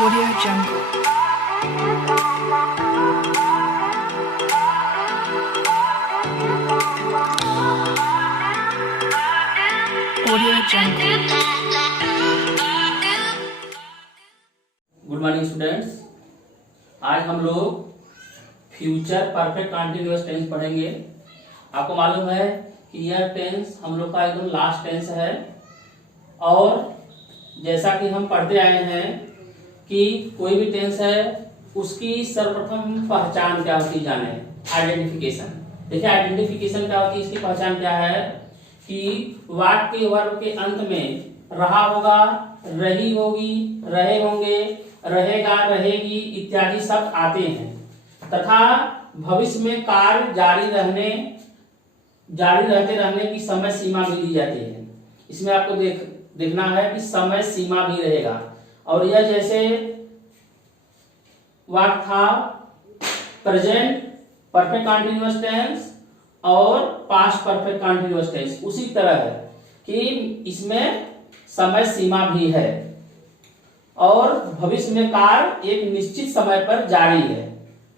Audio Jungle. Audio Jungle. Good morning students. आज हम लोग फ्यूचर परफेक्ट कंटीन्यूअस टेंस पढ़ेंगे। आपको मालूम है कि यह टेंस हम लोग का एकदम लास्ट टेंस है और जैसा कि हम पढ़ते आए हैं कि कोई भी टेंस है उसकी सर्वप्रथम पहचान क्या होती जाने, आइडेंटिफिकेशन। देखिए आइडेंटिफिकेशन क्या होती है, इसकी पहचान क्या है कि वाक्य के वर्ब के अंत में रहा होगा, रही होगी, रहे होंगे, रहेगा, रहेगी इत्यादि शब्द आते हैं तथा भविष्य में कार्य जारी रहते रहने की समय सीमा भी दी जाती है। इसमें आपको देखना है कि समय सीमा भी रहेगा। और यह जैसे वाक्य था प्रेजेंट परफेक्ट कंटीन्यूअस टेंस और पास्ट परफेक्ट कंटीन्यूअस टेंस, उसी तरह है कि इसमें समय सीमा भी है और भविष्य में कार्य एक निश्चित समय पर जारी है।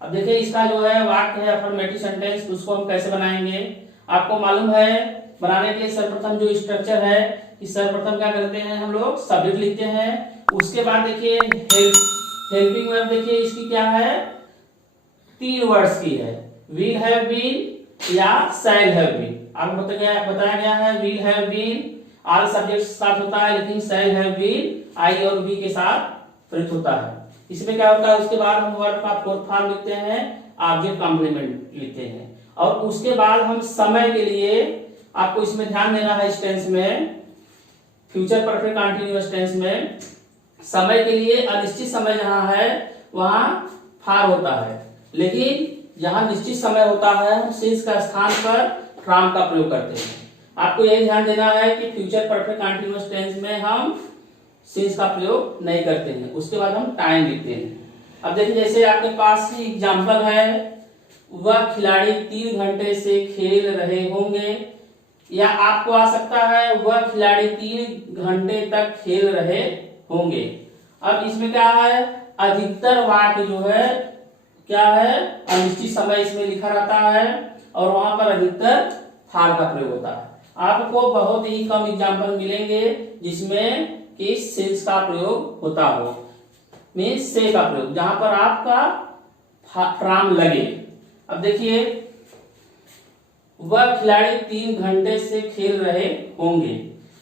अब देखिए इसका जो है वाक्य है अफर्मेटिव सेंटेंस, उसको हम कैसे बनाएंगे। आपको मालूम है बनाने के सर्वप्रथम जो स्ट्रक्चर है कि सर्वप्रथम क्या करते हैं हम लोग सब्जेक्ट लिखते हैं, उसके बाद देखिए हेल्पिंग वर्ब, देखिए इसकी क्या है 3 वर्ड्स की है, विल हैव बीन या शैल हैव बीन। आपको बताया गया है will have been all subjects के साथ होता है, लेकिन शैल हैव बीन आई और बी के साथ प्रयुक्त होता है। इसमें क्या होता है उसके बाद हम वर्ब का फोर्थ फॉर्म लिखते हैं, ऑब्जेक्ट कॉम्प्लीमेंट लिखते हैं और उसके बाद हम समय के लिए आपको इसमें ध्यान देना है। इस टेंस में फ्यूचर परफेक्ट कंटीन्यूअस टेंस में समय के लिए अनिश्चित समय जहां है वहां फार होता है, लेकिन जहां निश्चित समय होता है हम सिंस का स्थान पर फ्रॉम का प्रयोग करते हैं। आपको यही ध्यान देना है कि फ्यूचर परफेक्ट कंटीन्यूअस टेंस में हम सिंस का प्रयोग नहीं करते हैं, उसके बाद हम टाइम लिखते हैं। अब देखिए जैसे आपके पास ही एग्जांपल है, वह खिलाड़ी 3 घंटे से खेल रहे होंगे, या आपको आ सकता है वह खिलाड़ी 3 घंटे तक खेल रहे होंगे। अब इसमें क्या है अधिकतर वाक्य जो है क्या है अनिश्चित समय इसमें लिखा रहता है और वहां पर अधिकतर फार का प्रयोग होता है। आपको बहुत ही कम एग्जांपल मिलेंगे जिसमें कि सिंस का प्रयोग होता हो, मीन्स से का प्रयोग, जहां पर आपका फ्रॉम लगे। अब देखिए वह खिलाड़ी 3 घंटे से खेल रहे होंगे,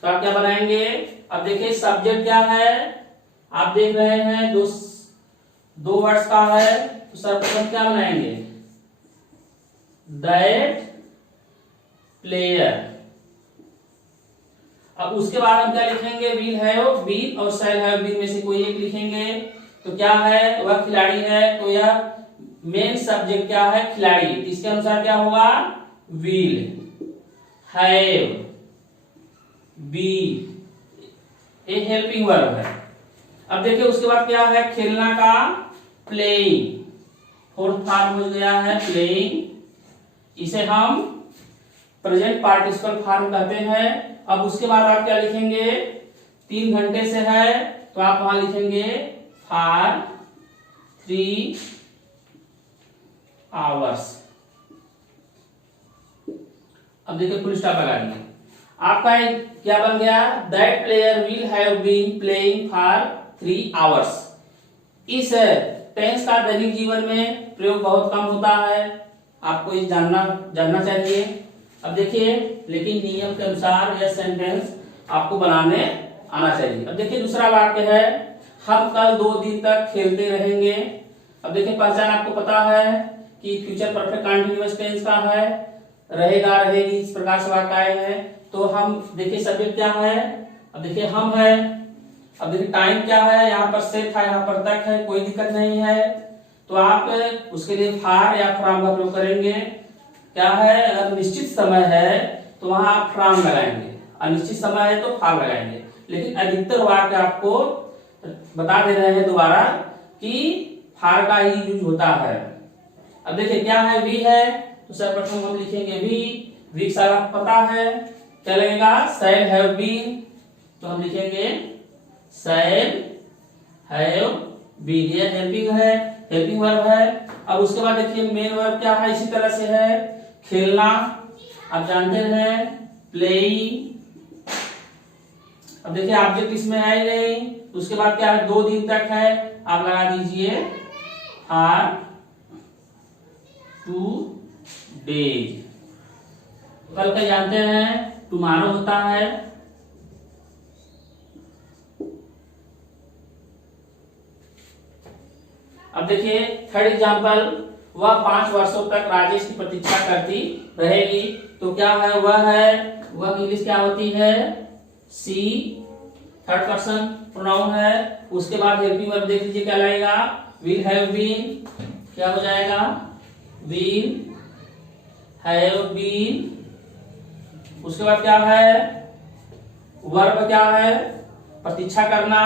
तो आप क्या बनाएंगे। अब देखिए सब्जेक्ट क्या है, आप देख रहे हैं दो वर्ड्स का है, तो सर्वप्रथम क्या बनाएंगे दैट प्लेयर। अब उसके बाद हम क्या लिखेंगे विल हैव बीन और शैल हैव बीन में से कोई एक लिखेंगे। तो क्या है वह खिलाड़ी है, तो यह मेन सब्जेक्ट क्या है खिलाड़ी, इसके अनुसार क्या होगा विल हैव बी, ये हेल्पिंग वर्ब है। अब देखिए उसके बाद क्या है खेलना का प्लेइंग, फोर्थ फॉर्म हो गया है प्लेइंग, इसे हम प्रेजेंट पार्टिसिपल फॉर्म कहते हैं। अब उसके बाद आप क्या लिखेंगे 3 घंटे से है तो आप वहां लिखेंगे फॉर 3 आवर्स। अब देखिए फुल स्टॉप लगा दिए, आपका क्या बन गया that player will have been playing for 3 hours. इस टेंस का दैनिक जीवन में प्रयोग बहुत कम होता है, आपको ये जानना चाहिए। अब देखिए लेकिन नियम के अनुसार यह सेंटेंस आपको बनाने आना चाहिए। अब देखिए दूसरा वाक्य है हम कल 2 दिन तक खेलते रहेंगे। अब देखिए पहचान आपको पता है कि फ्यूचर परफेक्ट कंटीन्यूअस टेंस का है, रहेगा, रहेगी, इस प्रकार से वाक्य आए हैं। तो हम देखिए सब्जेक्ट क्या है, अब देखिए हम है, अब देखिए टाइम क्या है, यहाँ पर से था, यहाँ पर तक है, कोई दिक्कत नहीं है। तो आप उसके लिए फार या फ्रॉम का प्रयोग करेंगे। क्या है अगर निश्चित समय है तो वहां आप फ्रॉम लगाएंगे, अनिश्चित समय है तो फार लगाएंगे, लेकिन अधिकतर वाक्य आपको बता दे रहे हैं दोबारा कि फार का ही यूज होता है। अब देखिए क्या है वी है, तो सर्वप्रथम हम लिखेंगे वी सारा पता है, क्या लगेगा शैल हैव बीन, तो हम लिखेंगे शैल हैव बीन, ये हेल्पिंग है, हेल्पिंग वर्ब है। अब उसके बाद देखिए मेन वर्ब क्या है, इसी तरह से है खेलना, आप जानते हैं प्लेइंग। अब देखिए ऑब्जेक्ट इसमें है ही नहीं, उसके बाद क्या है 2 दिन तक है, आप लगा दीजिए फॉर 2 डेज। कल का जानते हैं टुमारो होता है। अब देखिए थर्ड एग्जांपल, वह 5 वर्षों तक राजेश की प्रतीक्षा करती रहेगी। तो क्या है वह इंग्लिश क्या होती है, सी, थर्ड पर्सन प्रोनाउन है। उसके बाद हेल्पिंग वर्ब देख लीजिए क्या लगेगा, विल हैव बीन, क्या हो जाएगा, विल हैव बीन। उसके बाद क्या है, वर्ब क्या है, प्रतीक्षा करना,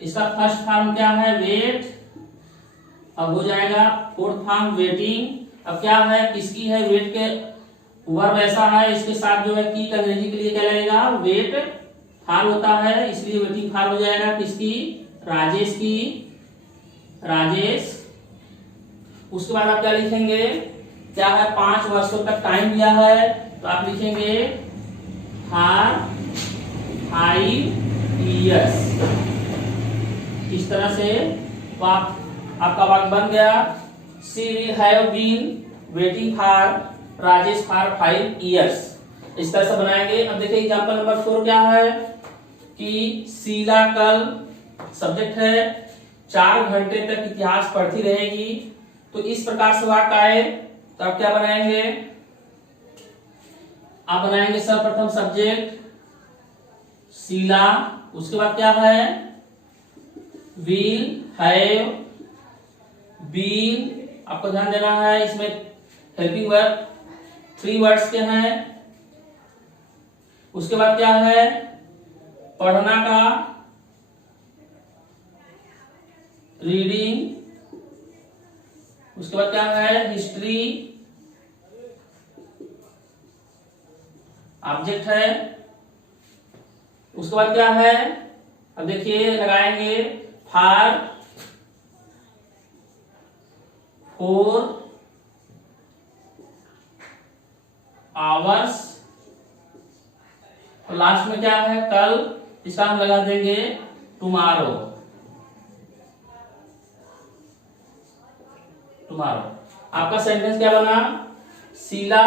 इसका फर्स्ट फॉर्म क्या है, वेट। अब हो जाएगा फोर्थ फॉर्म वेटिंग। अब क्या है, किसकी है, वेट के वर्ब ऐसा है, इसके साथ जो है की का अंग्रेजी के लिए क्या लगेगा, वेट फार होता है, इसलिए वेटिंग फार हो जाएगा किसकी, राजेश की, राजेश। उसके बाद आप क्या लिखेंगे, क्या है 5 वर्षों तक टाइम दिया है, तो आप लिखेंगे फॉर 5 years। इस तरह से आपका वाक्य बन गया, she will have been waiting for Rajesh for 5 years। इस तरह से बनाएंगे। अब देखिए एग्जांपल नंबर 4 क्या है कि शीला कल सब्जेक्ट है 4 घंटे तक इतिहास पढ़ती रहेगी। तो इस प्रकार से वाक्य आए तो आप क्या बनाएंगे, आप बनाएंगे सर्वप्रथम सब्जेक्ट शीला, उसके बाद क्या है विल हैव बीन। आपको ध्यान देना है इसमें हेल्पिंग वर्ब 3 वर्ड्स के हैं। उसके बाद क्या है पढ़ना का, रीडिंग। उसके बाद क्या है हिस्ट्री, ऑब्जेक्ट है। उसके बाद क्या है, अब देखिए लगाएंगे फॉर 4 hours। और लास्ट में क्या है कल, इसका हम लगा देंगे टुमारो, टुमारो। आपका सेंटेंस क्या बना, Sheela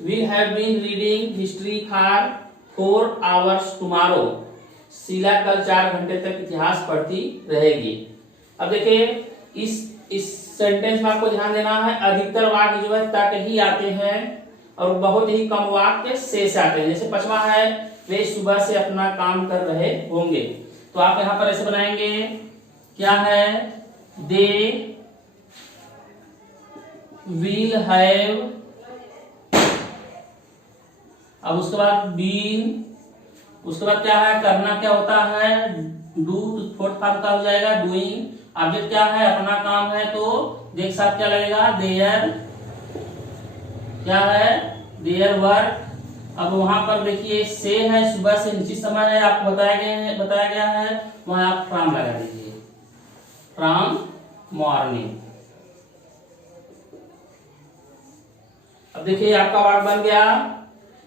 will have been reading history for 4 hours tomorrow. Sheela कल 4 घंटे तक इतिहास पढ़ती रहेगी। अब देखिए इस सेंटेंस में आपको ध्यान देना है, अधिकतर वाक्य जो है तक ही आते हैं और बहुत ही कम वाक्य शेष आते हैं। जैसे 5वां है वे सुबह से अपना काम कर रहे होंगे, तो आप यहां पर ऐसे बनाएंगे, क्या है दे विल हैव। अब उसके बाद बीन। उसके बाद क्या है करना, क्या होता है डू, फोर्थ फॉर्म का हो जाएगा डूइंग। ऑब्जेक्ट क्या है अपना काम है, तो देख साथ क्या लगेगा देयर, क्या है देयर वर्क। अब वहां पर देखिए से है, सुबह से निश्चित समय है, आपको बताया गया है, वहां आप फ्रॉम लगा दीजिए, फ्रॉम मॉर्निंग। अब देखिए आपका वाक्य बन गया,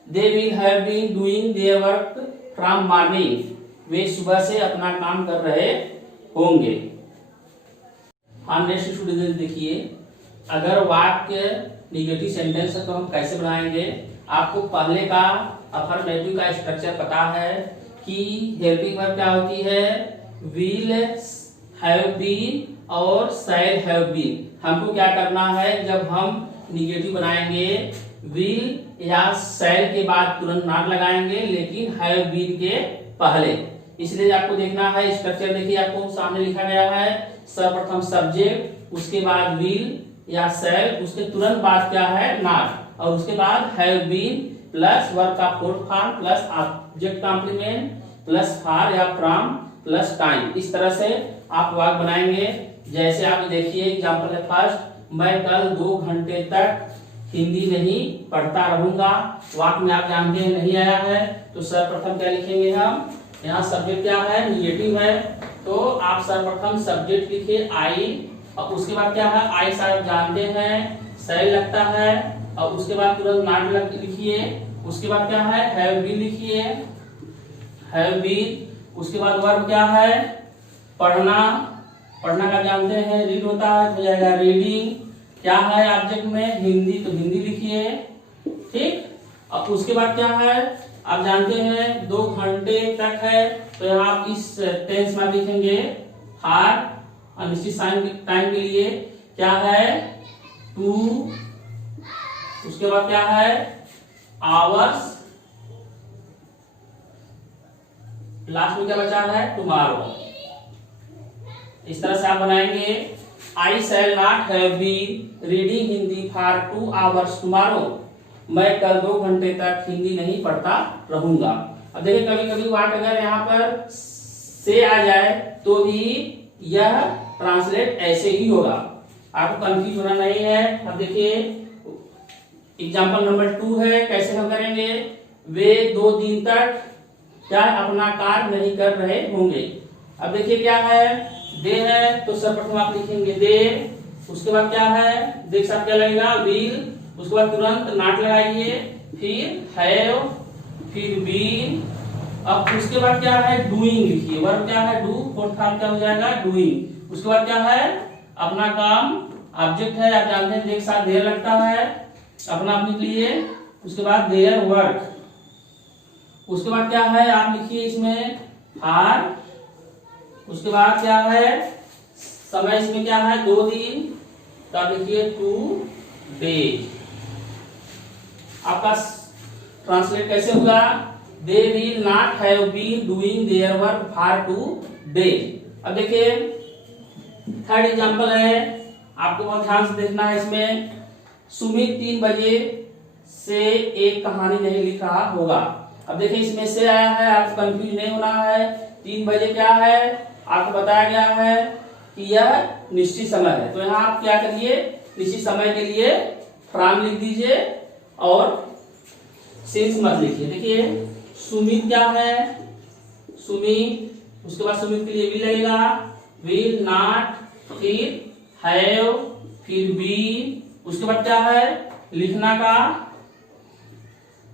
they will have been doing their work from morning. वे सुबह से अपना काम कर रहे होंगे। हम नेक्स्ट स्टूडेंट देखिए, अगर वाक्य निगेटिव सेंटेंस है तो हम कैसे बनाएंगे। आपको पहले का अफर्मेटिव का स्ट्रक्चर पता है कि हेल्पिंग वर्ब क्या होती है, विल हैव बीन और शैल हैव बीन। हमको क्या करना है, जब हम निगेटिव बनाएंगे विल या शैल के बाद तुरंत नॉट लगाएंगे, लेकिन हैव बीन के पहले। इसलिए आपको देखना है स्ट्रक्चर, देखिए आपको सामने लिखा गया है, सर्वप्रथम सब्जेक्ट, उसके बाद विल या शैल, उसके तुरंत बाद क्या है नॉट, और उसके बाद हैव बीन प्लस वर्ब का fourth form plus object complement plus for या फ्रॉम प्लस टाइम। इस तरह से आप वाक्य बनाएंगे। जैसे आप देखिए एग्जांपल है फर्स्ट, मैं कल 2 घंटे तक हिंदी नहीं पढ़ता रहूंगा। वाक्य में आप जानते हैं नहीं आया है, तो सर्वप्रथम क्या लिखेंगे हम, यहाँ सब्जेक्ट क्या है निगेटिव है, तो आप सर्वप्रथम सब्जेक्ट लिखिए आई, और उसके बाद क्या है, आई साहब जानते हैं सेल लगता है, और उसके बाद तुरंत नॉट लिखिए। उसके बाद क्या है, हैव बीन लिखिए, हैव बीन। उसके बाद वर्ब क्या है, पढ़ना, पढ़ना का जानते हैं रीड होता है, तो जाएगा रीडिंग। क्या है ऑब्जेक्ट में, हिंदी, तो हिंदी लिखिए, ठीक। अब उसके बाद क्या है, आप जानते हैं 2 घंटे तक है, तो यहाँ आप इस टेंस में लिखेंगे फॉर, अनिश्चित टाइम के लिए क्या है, टू। उसके बाद क्या है, आवर्स, लास्ट में क्या बचा है, टुमारो। इस तरह से आप बनाएंगे, I shall not have been reading Hindi for 2 hours tomorrow. मैं कल 2 घंटे तक हिंदी नहीं पढ़ता रहूंगा। अब देखिए कभी कभी वाट अगर यहाँ पर से आ जाए तो भी यह ट्रांसलेट ऐसे ही होगा, आपको कंफ्यूज होना नहीं है। अब देखिए एग्जाम्पल नंबर 2 है, कैसे हम करेंगे, वे 2 दिन तक क्या अपना कार्य नहीं कर रहे होंगे। अब देखिए क्या है, दे है, तो सर्वप्रथम आप लिखेंगे दे। उसके बाद क्या है, देख साथ क्या लगेगा, विल। उसके बाद तुरंत नॉट लगाइए, फिर हैव, फिर बीन। अब उसके बाद क्या है, डूइंग लिखिए, वर्ब क्या है, डू, फोर्थ फॉर्म क्या हो जाएगा, डूइंग। उसके बाद क्या है, अपना काम, ऑब्जेक्ट है, आप जानते हैं देख साथ देर लगता है, अपना आप लिख लिए। उसके बाद देयर वर्क। उसके बाद क्या है, आप लिखिए इसमें फॉर। उसके बाद क्या है, समय इसमें क्या है, 2 दिन, तो आप लिखिए 2 डेज। आपका ट्रांसलेट कैसे होगा, they will not have been doing their work for 2 days. अब देखिए थर्ड एग्जांपल है, आपको बहुत ध्यान से देखना है इसमें। सुमित 3 बजे से एक कहानी नहीं लिख रहा होगा। अब देखिए इसमें से आया है, आपको कंफ्यूज नहीं होना है। 3 बजे क्या है, आपको बताया गया है कि यह निश्चित समय है, तो यहाँ आप क्या करिए, निश्चित समय के लिए फ्रॉम लिख दीजिए और सिंस मत लिखिए। देखिए सुमित क्या है, सुमित। उसके बाद सुमित के लिए भी लगेगा, विल नॉट, फिर हैव, फिर बी। उसके बाद क्या है, लिखना का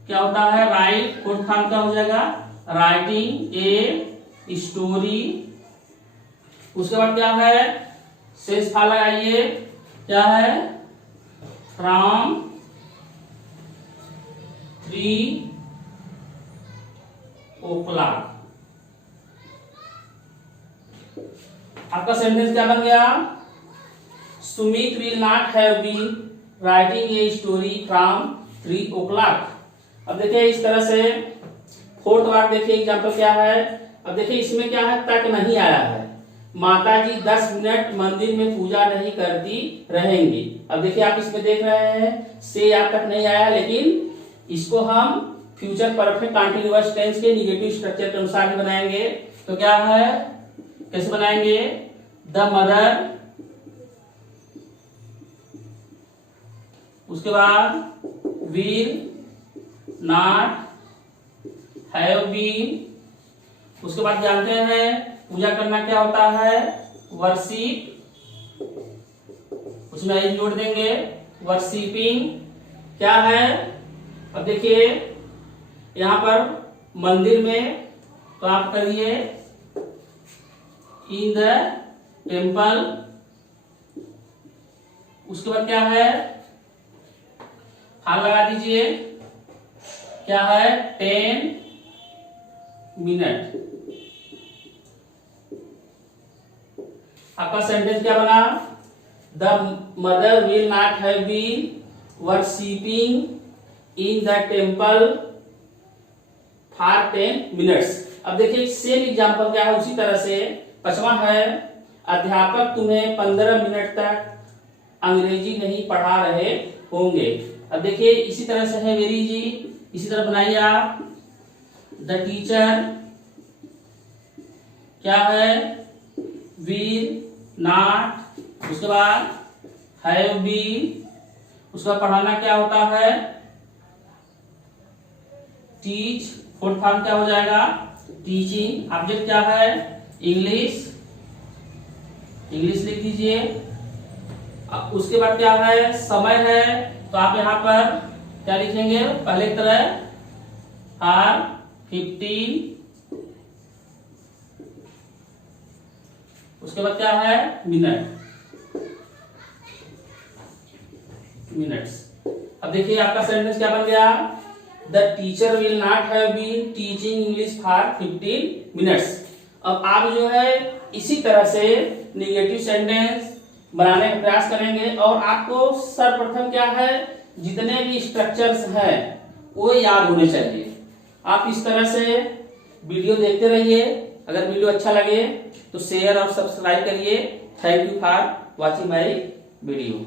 क्या होता है, राइट, फोर्थ फॉर्म क्या हो जाएगा, राइटिंग ए स्टोरी। उसके बाद क्या है, शेष फॉर्म लगाइए, क्या है, फ्रॉम 3 o'clock। आपका सेंटेंस क्या बन गया, Sumit will not have been writing a story from 3 o'clock। अब देखिए इस तरह से फोर्थ वार्ड देखिए एग्जांपल क्या है। अब देखिए इसमें क्या है, तक नहीं आया है, माताजी 10 मिनट मंदिर में पूजा नहीं करती रहेंगी। अब देखिए आप इसमें देख रहे हैं से आप तक नहीं आया, लेकिन इसको हम फ्यूचर परफेक्ट कंटीन्यूअस टेंस के निगेटिव स्ट्रक्चर के अनुसार ही बनाएंगे। तो क्या है, कैसे बनाएंगे, द मदर, उसके बाद विल नॉट हैव बीन। उसके बाद जानते हैं पूजा करना क्या होता है, वर्शिप, उसमें आई जोड़ देंगे, वर्शिपिंग क्या है। अब देखिए यहां पर मंदिर में, तो आप करिए इन द टेम्पल। उसके बाद क्या है, हाल लगा दीजिए, क्या है, 10 मिनट। आपका सेंटेंस क्या बना, the mother will not have been worshipping in the temple for 10 minutes. अब देखिए सेम एग्जांपल क्या है, उसी तरह से 5वां है, अध्यापक तुम्हें 15 मिनट तक अंग्रेजी नहीं पढ़ा रहे होंगे। अब देखिए इसी तरह से है वेरी जी, इसी तरह बनाइए आप, द टीचर क्या है, विल नॉट, उसके बाद हैव बीन। उसका पढ़ाना क्या होता है, टीच, फोर्थ फॉर्म क्या हो जाएगा, टीचिंग। ऑब्जेक्ट क्या है, इंग्लिश। इंग्लिश लिख दीजिए। उसके बाद क्या है, समय है, तो आप यहाँ पर क्या लिखेंगे, पहले की तरह आर 15। उसके बाद क्या है, मिनट्स। अब देखिए आपका सेंटेंस क्या बन गया, the teacher will not have been teaching English for 15 minutes. अब आप जो है इसी तरह से निगेटिव सेंटेंस बनाने का प्रयास करेंगे और आपको सर्वप्रथम क्या है, जितने भी स्ट्रक्चर्स हैं वो याद होने चाहिए। आप इस तरह से वीडियो देखते रहिए। अगर वीडियो अच्छा लगे तो शेयर और सब्सक्राइब करिए। Thank you for watching my video.